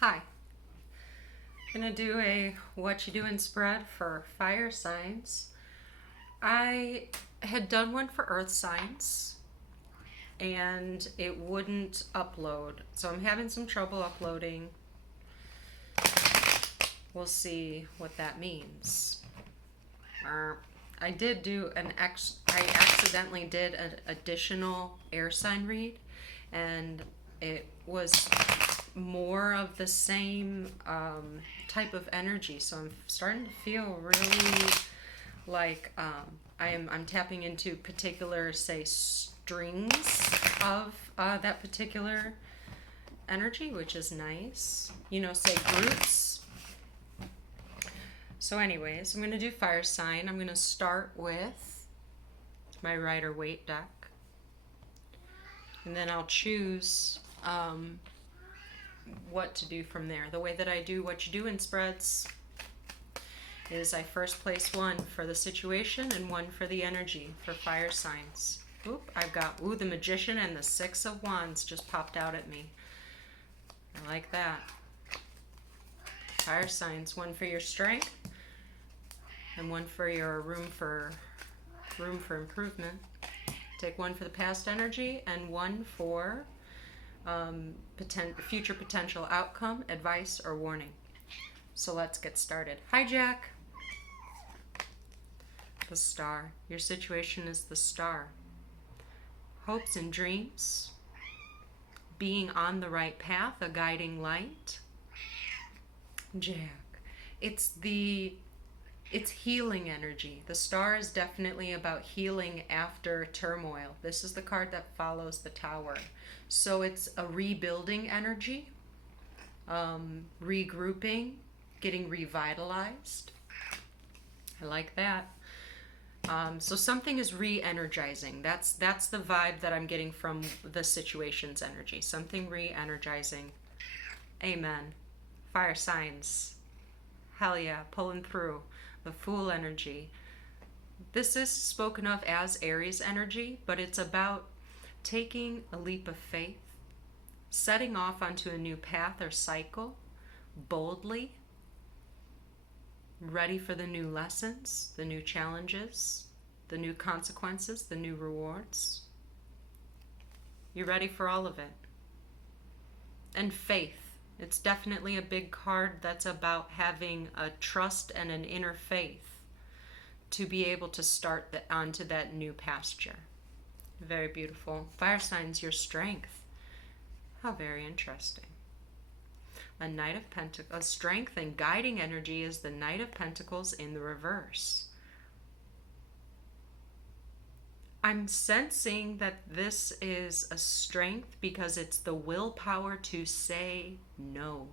Hi, I'm gonna do a Whatchadoin spread for fire signs. I had done one for earth signs and it wouldn't upload, so I'm having some trouble uploading. We'll see what that means. I did do I accidentally did an additional air sign read, and it was more of the same type of energy. So I'm starting to feel really like I'm tapping into particular, say, strings of that particular energy, which is nice. Say groups. So anyways, I'm going to do fire sign. I'm going to start with my Rider Waite deck. And then I'll choose what to do from there. The way that I do Whatchadoin spreads is I first place one for the situation and one for the energy for fire signs. I've got, the Magician and the Six of Wands just popped out at me. I like that. Fire signs, one for your strength and one for your room for improvement. Take one for the past energy and one for future potential outcome, advice, or warning. So let's get started. Hi, Jack. The Star. Your situation is the Star. Hopes and dreams. Being on the right path, a guiding light. Jack. It's healing energy. The Star is definitely about healing after turmoil. This is the card that follows the Tower. So it's a rebuilding energy, regrouping, getting revitalized. I like that. So something is re-energizing. That's the vibe that I'm getting from the situation's energy. Something re-energizing. Amen. Fire signs. Hell yeah, pulling through. The Fool energy. This is spoken of as Aries energy, but it's about taking a leap of faith, setting off onto a new path or cycle, boldly, ready for the new lessons, the new challenges, the new consequences, the new rewards. You're ready for all of it. And faith. It's definitely a big card that's about having a trust and an inner faith to be able to start onto that new pasture. Very beautiful. Fire signs, your strength. How very interesting. A Knight of Pentacles. Strength and guiding energy is the Knight of Pentacles in the reverse. I'm sensing that this is a strength because it's the willpower to say no,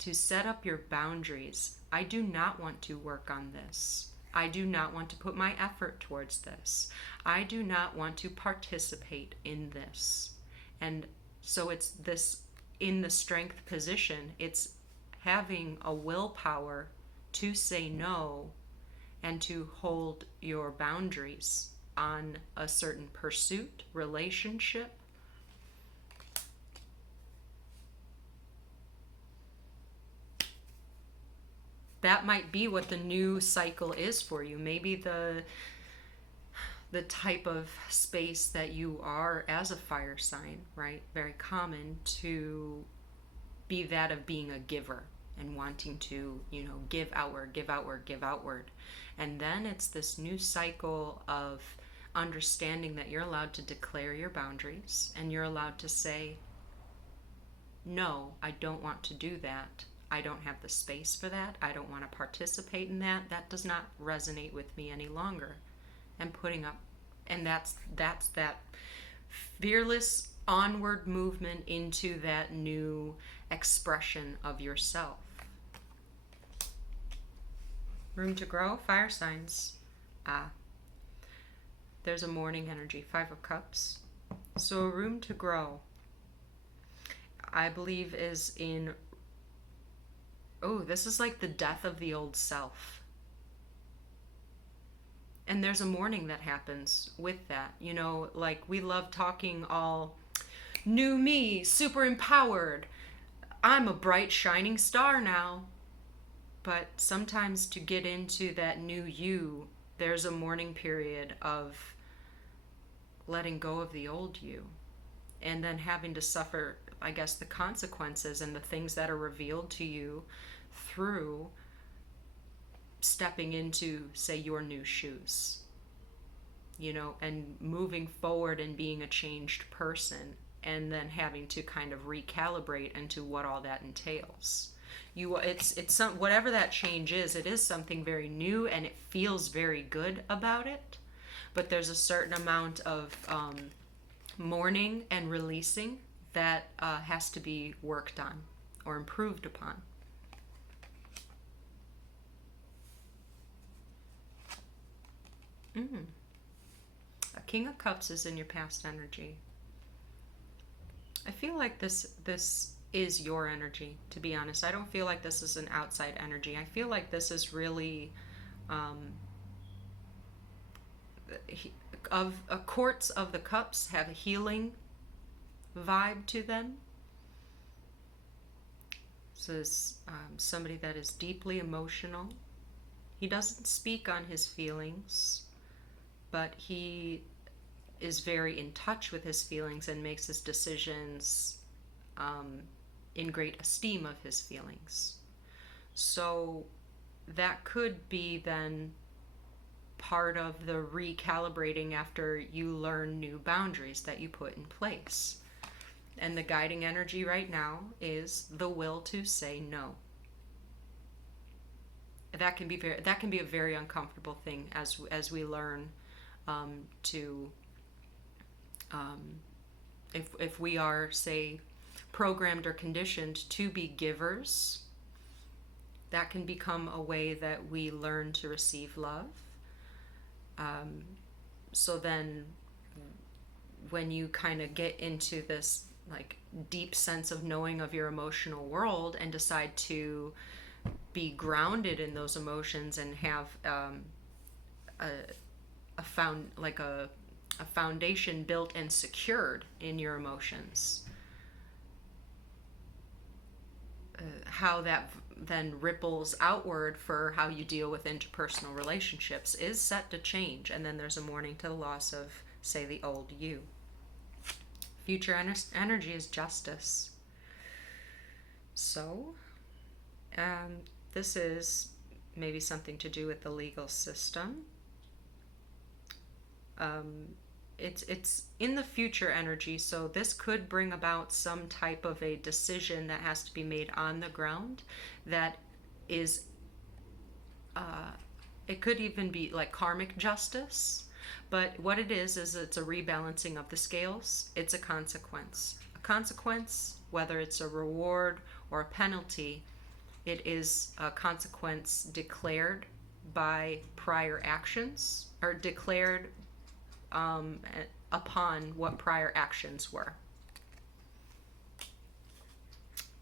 to set up your boundaries. I do not want to work on this. I do not want to put my effort towards this. I do not want to participate in this. And so it's this, in the strength position, it's having a willpower to say no and to hold your boundaries on a certain pursuit, relationship. That might be what the new cycle is for you. Maybe the type of space that you are as a fire sign, right? Very common to be that of being a giver and wanting to, give outward, give outward, give outward. And then it's this new cycle of understanding that you're allowed to declare your boundaries and you're allowed to say, no, I don't want to do that. I don't have the space for that. I don't want to participate in that. That does not resonate with me any longer. And putting up, and that's that fearless onward movement into that new expression of yourself. Room to grow, fire signs. There's a morning energy, Five of Cups. So a room to grow, I believe, is in, this is like the death of the old self. And there's a mourning that happens with that. Like we love talking all new me, super empowered. I'm a bright shining star now. But sometimes to get into that new you, there's a mourning period of letting go of the old you, and then having to suffer, I guess, the consequences and the things that are revealed to you through stepping into, say, your new shoes, and moving forward and being a changed person, and then having to kind of recalibrate into what all that entails. It's some, whatever that change is, it is something very new, and it feels very good about it, but there's a certain amount of mourning and releasing that has to be worked on or improved upon. A King of Cups is in your past energy. I feel like this is your energy, to be honest. I don't feel like this is an outside energy. I feel like this is really of courts of the cups have a healing vibe to them. This is somebody that is deeply emotional. He doesn't speak on his feelings, but he is very in touch with his feelings and makes his decisions in great esteem of his feelings. So that could be then part of the recalibrating after you learn new boundaries that you put in place. And the guiding energy right now is the will to say no. That can be a very uncomfortable thing as we learn to if we are, say, programmed or conditioned to be givers, that can become a way that we learn to receive love. So then when you kind of get into this like deep sense of knowing of your emotional world and decide to be grounded in those emotions and have a foundation built and secured in your emotions, how that then ripples outward for how you deal with interpersonal relationships is set to change. And then there's a mourning to the loss of, say, the old you. Future energy is justice. So this is maybe something to do with the legal system. It's in the future energy, so this could bring about some type of a decision that has to be made on the ground that is it could even be like karmic justice, but what it is it's a rebalancing of the scales. It's a consequence, whether it's a reward or a penalty. It is a consequence declared by prior actions, or declared upon what prior actions were.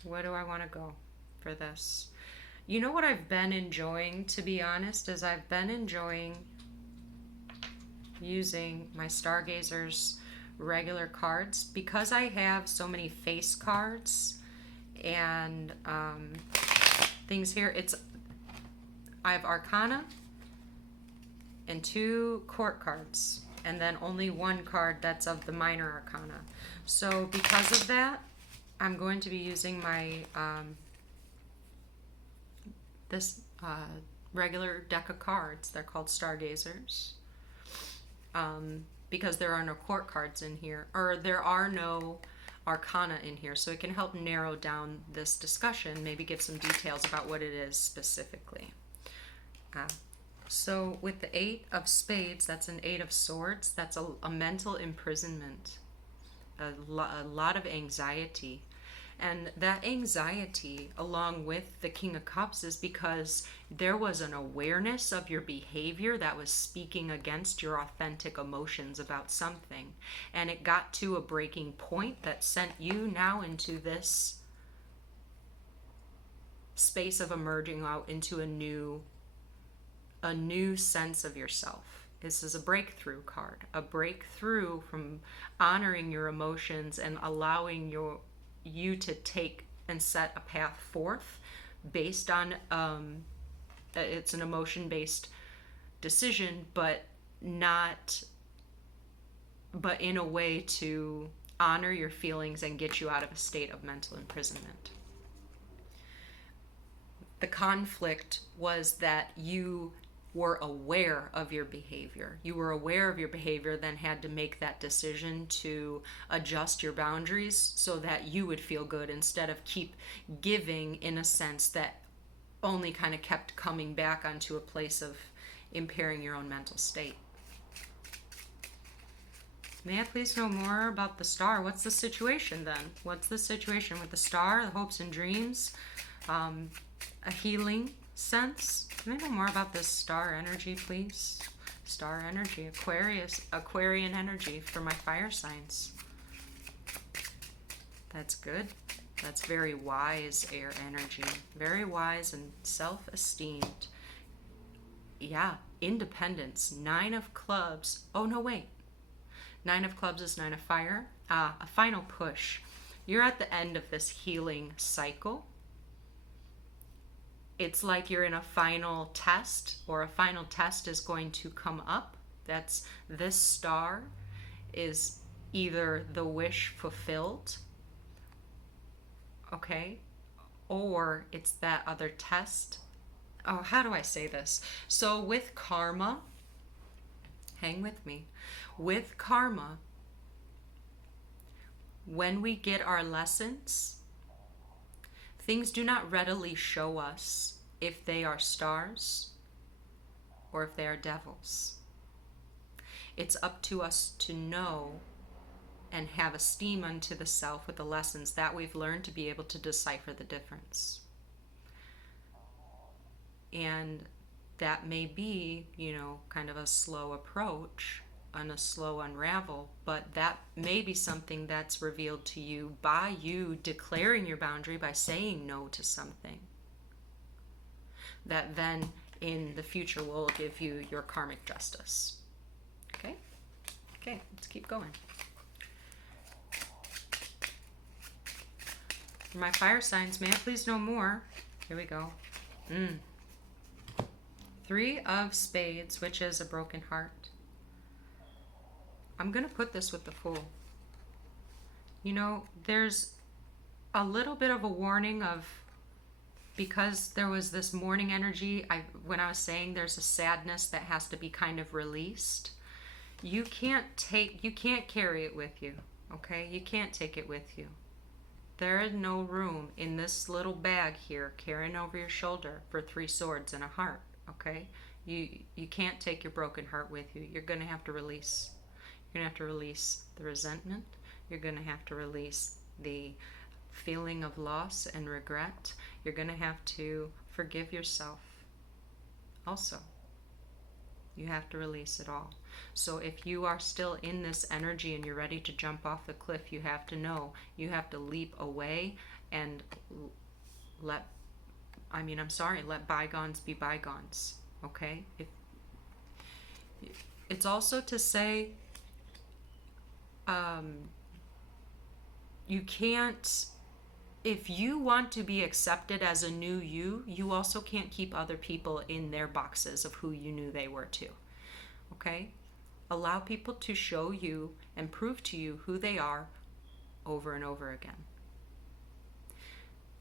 Where do I want to go for this? You know what I've been enjoying, to be honest, is I've been enjoying using my Stargazer's regular cards, because I have so many face cards and things here. I have Arcana and 2 court cards, and then only 1 card that's of the minor arcana. So because of that, I'm going to be using my this regular deck of cards. They're called Stargazers, because there are no court cards in here, or there are no arcana in here, so it can help narrow down this discussion, maybe give some details about what it is specifically. So with the 8 of Spades, that's an 8 of Swords. That's a mental imprisonment, a lot of anxiety. And that anxiety, along with the King of Cups, is because there was an awareness of your behavior that was speaking against your authentic emotions about something. And it got to a breaking point that sent you now into this space of emerging out into a new sense of yourself. This is a breakthrough card, a breakthrough from honoring your emotions and allowing you to take and set a path forth based on, it's an emotion-based decision, but in a way to honor your feelings and get you out of a state of mental imprisonment. The conflict was that you were aware of your behavior. You were aware of your behavior, then had to make that decision to adjust your boundaries so that you would feel good, instead of keep giving in a sense that only kind of kept coming back onto a place of impairing your own mental state. May I please know more about the star? What's the situation then? What's the situation with the star, the hopes and dreams, a healing sense? Can I know more about this star energy, please? Star energy, Aquarian energy for my fire signs. That's good. That's very wise air energy. Very wise and self-esteemed. Yeah, independence. 9 of clubs. Oh, no, wait. 9 of clubs is 9 of fire. A final push. You're at the end of this healing cycle. It's like you're in a final test, or a final test is going to come up. That's this star is either the wish fulfilled, okay, or it's that other test. Oh, how do I say this? So with karma, hang with me. With karma, when we get our lessons, things do not readily show us if they are stars or if they are devils. It's up to us to know and have esteem unto the self with the lessons that we've learned, to be able to decipher the difference. And that may be, kind of a slow approach and a slow unravel, but that may be something that's revealed to you by you declaring your boundary, by saying no to something, that then in the future will give you your karmic justice. Okay, let's keep going. For my fire signs, may I please know more? Here we go. 3 of spades, which is a broken heart. I'm going to put this with the Fool. There's a little bit of a warning of, because there was this mourning energy, when I was saying there's a sadness that has to be kind of released. You can't carry it with you, okay? You can't take it with you. There is no room in this little bag here carrying over your shoulder for 3 swords and a heart, okay? You can't take your broken heart with you. You're going to have to release. You're going to have to release the resentment. You're going to have to release the feeling of loss and regret. You're going to have to forgive yourself. Also, you have to release it all. So if you are still in this energy and you're ready to jump off the cliff, you have to know you have to leap away and let bygones be bygones, okay? It's also to say, you can't, if you want to be accepted as a new you also can't keep other people in their boxes of who you knew they were too, okay? Allow people to show you and prove to you who they are over and over again.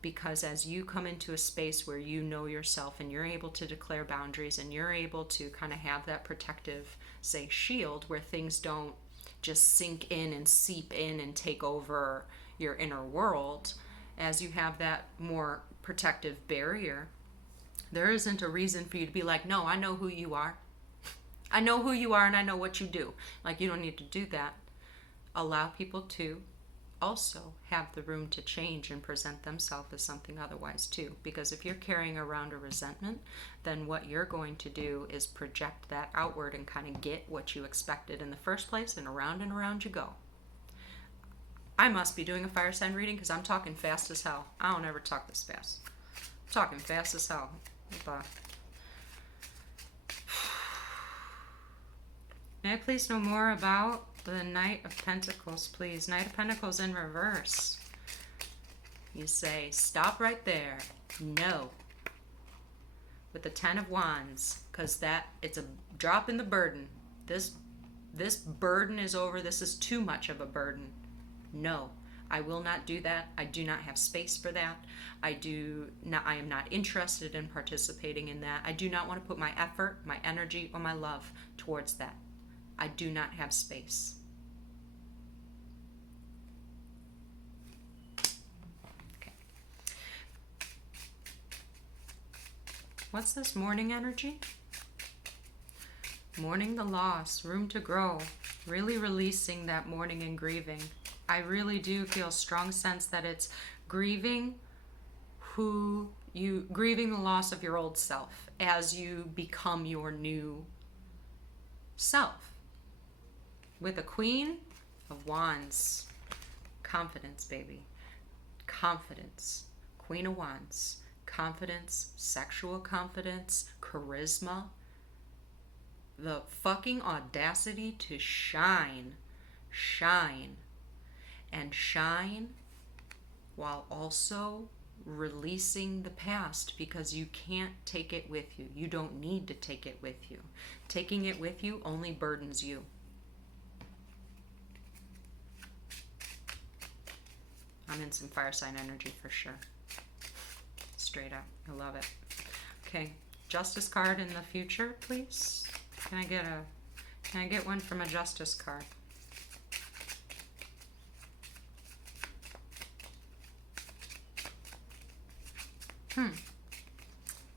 Because as you come into a space where you know yourself and you're able to declare boundaries and you're able to kind of have that protective, say, shield where things don't just sink in and seep in and take over your inner world, as you have that more protective barrier, there isn't a reason for you to be like, no, I know who you are. I know who you are and I know what you do. Like, you don't need to do that. Allow people to also have the room to change and present themselves as something otherwise too. Because if you're carrying around a resentment, then what you're going to do is project that outward and kind of get what you expected in the first place, and around you go. I must be doing a fire sign reading because I'm talking fast as hell. I don't ever talk this fast. I'm talking fast as hell. May I please know more about the Knight of Pentacles, please? Knight of Pentacles in reverse. You say, stop right there. No. With the 10 of Wands, because it's a drop in the burden. This burden is over. This is too much of a burden. No, I will not do that. I do not have space for that. I am not interested in participating in that. I do not want to put my effort, my energy, or my love towards that. I do not have space. Okay. What's this mourning energy? Mourning the loss, room to grow, really releasing that mourning and grieving. I really do feel a strong sense that it's grieving grieving the loss of your old self as you become your new self. With a Queen of Wands, confidence, baby. Confidence. Queen of Wands, confidence, sexual confidence, charisma, the fucking audacity to shine while also releasing the past, because you can't take it with you. You don't need to take it with you. Taking it with you only burdens you. I'm in some fire sign energy for sure. Straight up. I love it. Okay. Justice card in the future, please. Can I get one from a Justice card?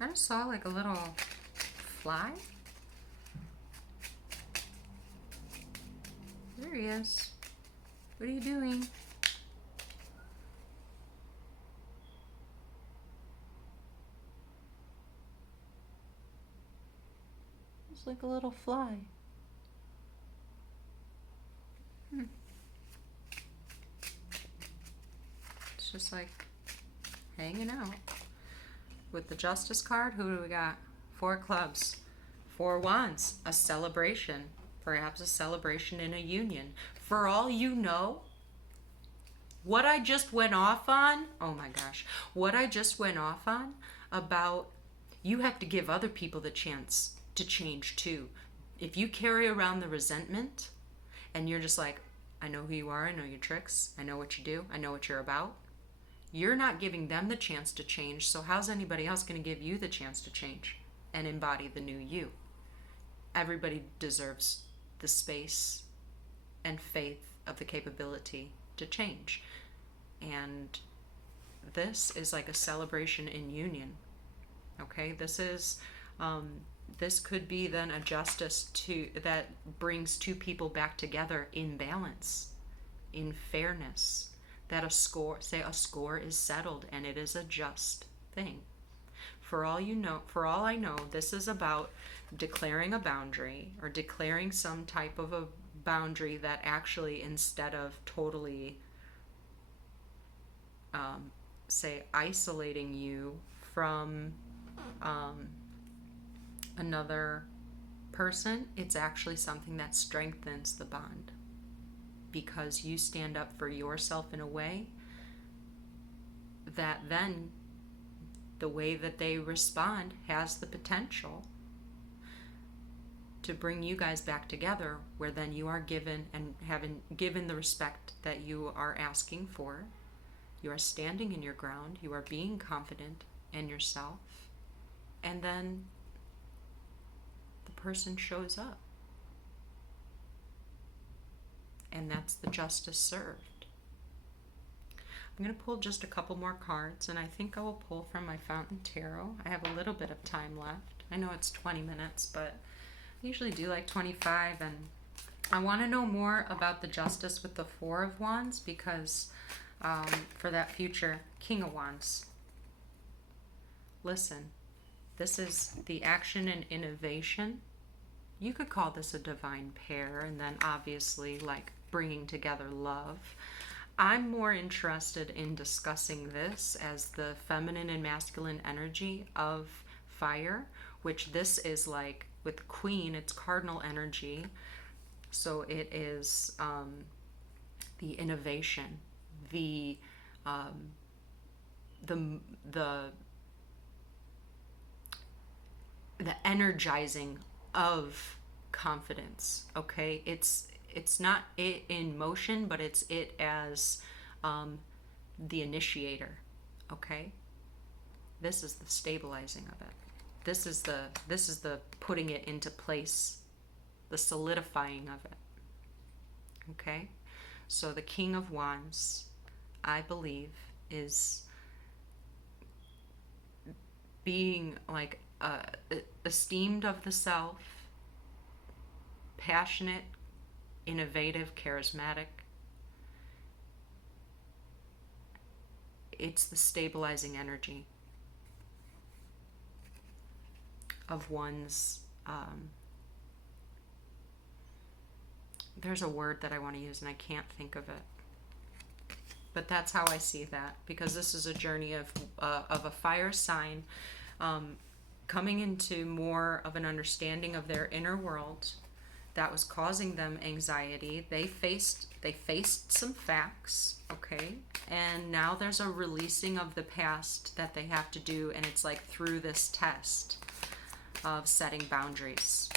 I just saw like a little fly. There he is. What are you doing? It's like a little fly. It's just like hanging out. With the Justice card, who do we got? 4 clubs. 4 wands. A celebration. Perhaps a celebration in a union. For all you know, what I just went off on, oh my gosh, what I just went off on about you have to give other people the chance to change too. If you carry around the resentment and you're just like, I know who you are, I know your tricks, I know what you do, I know what you're about, you're not giving them the chance to change, so how's anybody else going to give you the chance to change and embody the new you? Everybody deserves the space and faith of the capability to change. And this is like a celebration in union. Okay, this could be then a justice that brings 2 people back together in balance, in fairness. That a score is settled and it is a just thing. For all I know, this is about declaring a boundary or declaring some type of a boundary that actually, instead of totally isolating you from another person, it's actually something that strengthens the bond. Because you stand up for yourself in a way that then the way that they respond has the potential to bring you guys back together, where then you are given and having given the respect that you are asking for. You are standing in your ground, you are being confident in yourself, and then the person shows up. And that's the justice served. I'm going to pull just a couple more cards, and I think I will pull from my Fountain Tarot. I have a little bit of time left. I know it's 20 minutes, but I usually do like 25, and I want to know more about the justice with the 4 of Wands, because for that future King of Wands. Listen, this is the action and innovation. You could call this a divine pair, and then obviously like bringing together love. I'm more interested in discussing this as the feminine and masculine energy of fire, which this is like with Queen, it's cardinal energy. So it is the innovation, the the the the energizing of confidence. Okay, it's not it in motion, but it's it as the initiator. Okay, this is the stabilizing of it. This is the putting it into place, the solidifying of it. Okay, so the King of Wands, I believe, is being like esteemed of the self, passionate, innovative, charismatic. It's the stabilizing energy of one's there's a word that I want to use and I can't think of it, but that's how I see that, because this is a journey of a fire sign coming into more of an understanding of their inner world that was causing them anxiety. They faced some facts, okay, and now there's a releasing of the past that they have to do, and it's like through this test of setting boundaries,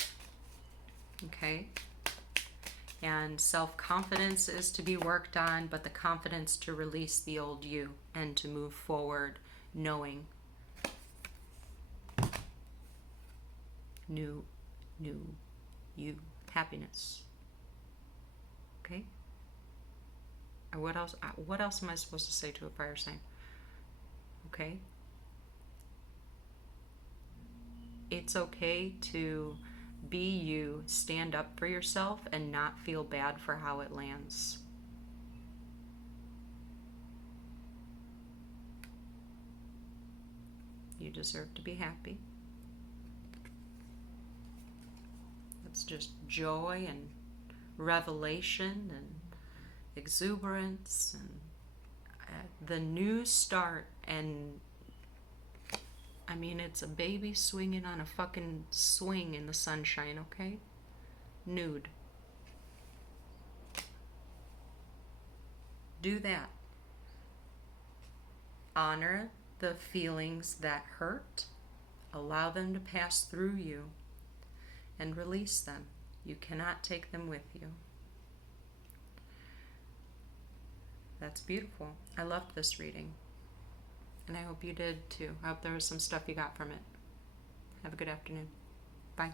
okay. And self-confidence is to be worked on, but the confidence to release the old you and to move forward knowing new you, happiness. Okay? What else am I supposed to say to a fire sign? Okay? It's okay to be you, stand up for yourself, and not feel bad for how it lands. You deserve to be happy. It's just joy and revelation and exuberance and the new start. And I mean, it's a baby swinging on a fucking swing in the sunshine, okay? Nude. Do that. Honor the feelings that hurt. Allow them to pass through you and release them. You cannot take them with you. That's beautiful. I loved this reading. And I hope you did too. I hope there was some stuff you got from it. Have a good afternoon. Bye.